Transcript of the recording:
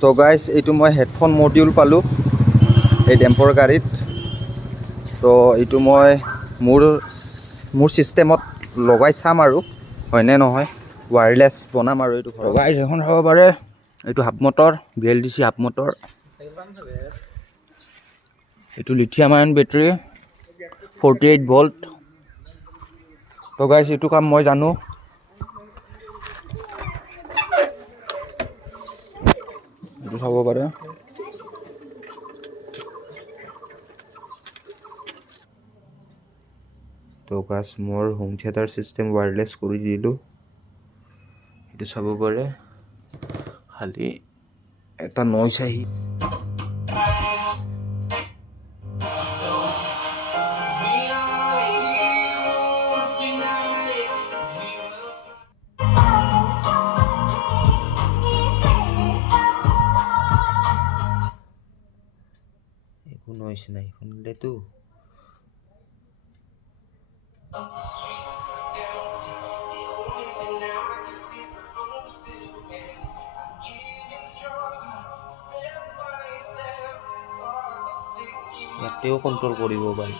তো গাইজ এইটো মই হেডফোন মডিউল পালোঁ এই ডেম্পৰ গাড়ীত। তো এইটো মই মোৰ চিষ্টেমত লগাই চাম আৰু হয়নে নহয়, ৱায়াৰলেছ বনাম আৰু এইটো ঘৰত। গাইজ এখন চাব পাৰে, এইটো half motor BLDC half motor, এইটো লিথিয়াম আয়ন বেটাৰী 48 ভল্ট। তো গাইজ এইটো কাম মই জানো। এইটো চাব পাৰে। তো গাইজ মোৰ হোম থিয়েটাৰ চিষ্টেম ৱায়াৰলেছ কৰি দিলোঁ, এইটো চাব পাৰে। খালি এটা নইজ আহি একো নইজ নাই শুনিলেতো। ইয়াতেও কণ্ট্ৰল কৰিব পাৰি।